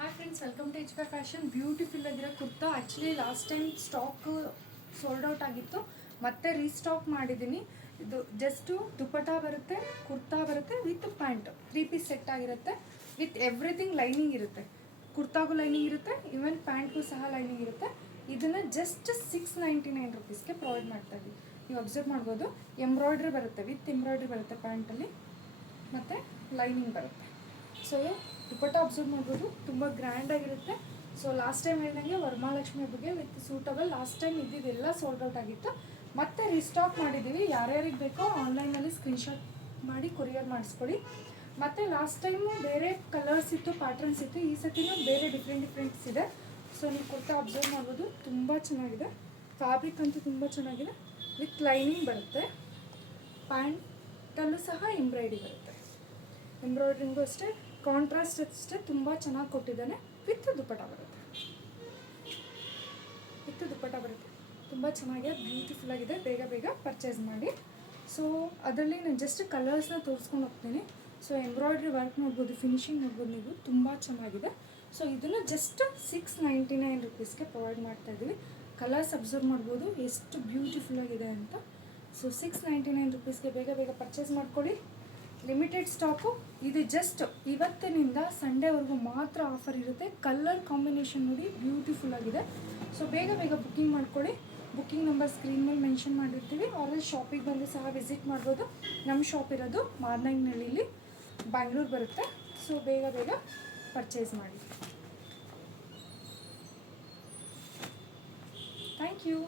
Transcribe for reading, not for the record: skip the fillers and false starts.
Hi friends, welcome to HY fashion. Beautiful ಆಗಿರೋ kurta. Actually last time stock sold out ಆಗಿತ್ತು, ಮತ್ತೆ restock ಮಾಡಿದ್ದೀನಿ. ಇದು ಜಸ್ಟು ದುಪಟ್ಟಾ ಬರುತ್ತೆ, ಕುರ್ತಾ ಬರುತ್ತೆ ವಿತ್ ಪ್ಯಾಂಟ್, 3 ಪೀಸ್ ಸೆಟ್ ಆಗಿರುತ್ತೆ. ವಿತ್ ಎವ್ರಿಥಿಂಗ್ ಲೈನಿಂಗ್ ಇರುತ್ತೆ. ಕುರ್ತಾಗೂ ಲೈನಿಂಗ್ ಇರುತ್ತೆ, ಈವನ್ ಪ್ಯಾಂಟ್ಗೂ ಸಹ ಲೈನಿಂಗ್ ಇರುತ್ತೆ. ಇದನ್ನು ಜಸ್ಟ್ 699 ರುಪೀಸ್ಗೆ ಪ್ರೊವೈಡ್ ಮಾಡ್ತಾ ಇದ್ದೀವಿ. ನೀವು ಅಬ್ಸರ್ವ್ ಮಾಡ್ಬೋದು, ಎಂಬ್ರಾಯ್ಡ್ರಿ ಬರುತ್ತೆ, ವಿತ್ ಎಂಬ್ರಾಯ್ಡ್ರಿ ಬರುತ್ತೆ ಪ್ಯಾಂಟಲ್ಲಿ, ಮತ್ತು ಲೈನಿಂಗ್ ಬರುತ್ತೆ. ಸೊ ದುಪಟ್ಟಾ ಅಬ್ಸರ್ವ್ ಮಾಡ್ಬೋದು, ತುಂಬ ಗ್ರ್ಯಾಂಡಾಗಿರುತ್ತೆ. ಸೊ ಲಾಸ್ಟ್ ಟೈಮ್ ಹೇಳಿದಂಗೆ ವರಮಹಾಲಕ್ಷ್ಮಿ ಹಬ್ಬಕ್ಕೆ ವಿತ್ ಸೂಟಬಲ್. ಲಾಸ್ಟ್ ಟೈಮ್ ಇದ್ದಿದ್ದೆಲ್ಲ ಸೋಲ್ಡ್ ಔಟ್ ಆಗಿತ್ತು, ಮತ್ತೆ ರೀಸ್ಟಾಕ್ ಮಾಡಿದ್ದೀವಿ. ಯಾರ್ಯಾರಿಗೆ ಬೇಕೋ ಆನ್ಲೈನಲ್ಲಿ ಸ್ಕ್ರೀನ್ಶಾಟ್ ಮಾಡಿ ಕೊರಿಯರ್ ಮಾಡಿಸ್ಕೊಡಿ. ಮತ್ತು ಲಾಸ್ಟ್ ಟೈಮು ಬೇರೆ ಕಲರ್ಸ್ ಇತ್ತು, ಪ್ಯಾಟ್ರನ್ಸ್ ಇತ್ತು. ಈ ಸತಿನೂ ಬೇರೆ ಡಿಫ್ರೆಂಟ್ಸ್ ಇದೆ. ಸೊ ನೀವು ಕುರ್ತಾ ಅಬ್ಸರ್ವ್ ಮಾಡ್ಬೋದು, ತುಂಬ ಚೆನ್ನಾಗಿದೆ. ಫ್ಯಾಬ್ರಿಕ್ ಅಂತೂ ತುಂಬ ಚೆನ್ನಾಗಿದೆ. ವಿತ್ ಲೈನಿಂಗ್ ಬರುತ್ತೆ, ಪ್ಯಾಂಟಲ್ಲೂ ಸಹ ಎಂಬ್ರಾಯ್ಡ್ರಿ ಬರುತ್ತೆ. ಎಂಬ್ರಾಯ್ಡ್ರಿಂಗು ಅಷ್ಟೇ, ಕಾಂಟ್ರಾಸ್ಟ್ ಅಷ್ಟೇ ತುಂಬ ಚೆನ್ನಾಗಿ ಕೊಟ್ಟಿದ್ದಾನೆ. ವಿತ್ ದುಪಟ್ಟಾ ಬರುತ್ತೆ, ತುಂಬ ಚೆನ್ನಾಗಿದೆ, ಬ್ಯೂಟಿಫುಲ್ ಆಗಿದೆ. ಬೇಗ ಬೇಗ ಪರ್ಚೇಸ್ ಮಾಡಿ. ಸೊ ಅದರಲ್ಲಿ ನಾನು ಜಸ್ಟ್ ಕಲರ್ಸ್ನ ತೋರಿಸ್ಕೊಂಡು ಹೋಗ್ತೀನಿ. ಸೊ ಎಂಬ್ರಾಯ್ಡ್ರಿ ವರ್ಕ್ ನೋಡ್ಬೋದು, ಫಿನಿಶಿಂಗ್ ನೋಡ್ಬೋದು ನೀವು, ತುಂಬ ಚೆನ್ನಾಗಿದೆ. ಸೊ ಇದನ್ನು ಜಸ್ಟ್ 699 ರುಪೀಸ್ಗೆ ಪ್ರೊವೈಡ್ ಮಾಡ್ತಾ ಇದ್ದೀವಿ. ಕಲರ್ಸ್ ಅಬ್ಸರ್ವ್ ಮಾಡ್ಬೋದು ಎಷ್ಟು ಬ್ಯೂಟಿಫುಲ್ ಆಗಿದೆ ಅಂತ. ಸೊ 699 ರುಪೀಸ್ಗೆ ಬೇಗ ಬೇಗ ಪರ್ಚೇಸ್ ಮಾಡ್ಕೊಳ್ಳಿ. Limited stock. ಇದು ಜಸ್ಟ್ ಇವತ್ತಿನಿಂದ ಸಂಡೇವರೆಗೂ ಮಾತ್ರ ಆಫರ್ ಇರುತ್ತೆ. ಕಲರ್ ಕಾಂಬಿನೇಷನ್ ನೋಡಿ, ಬ್ಯೂಟಿಫುಲ್ ಆಗಿದೆ. ಸೊ ಬೇಗ ಬೇಗ ಬುಕ್ಕಿಂಗ್ ಮಾಡ್ಕೊಳ್ಳಿ. ಬುಕ್ಕಿಂಗ್ ನಂಬರ್ ಸ್ಕ್ರೀನ್ ಮೇಲೆ ಮೆನ್ಷನ್ ಮಾಡಿರ್ತೀವಿ. ಆಲ್ರೆಡಿ ಶಾಪಿಗೆ ಬಂದು ಸಹ ವಿಸಿಟ್ ಮಾಡ್ಬೋದು. ನಮ್ಮ ಶಾಪ್ ಇರೋದು ಮಾದನಾಯಕನಹಳ್ಳಿಲಿ, ಬ್ಯಾಂಗ್ಳೂರು ಬರುತ್ತೆ. ಸೊ ಬೇಗ ಬೇಗ ಪರ್ಚೇಸ್ ಮಾಡಿ. Thank you.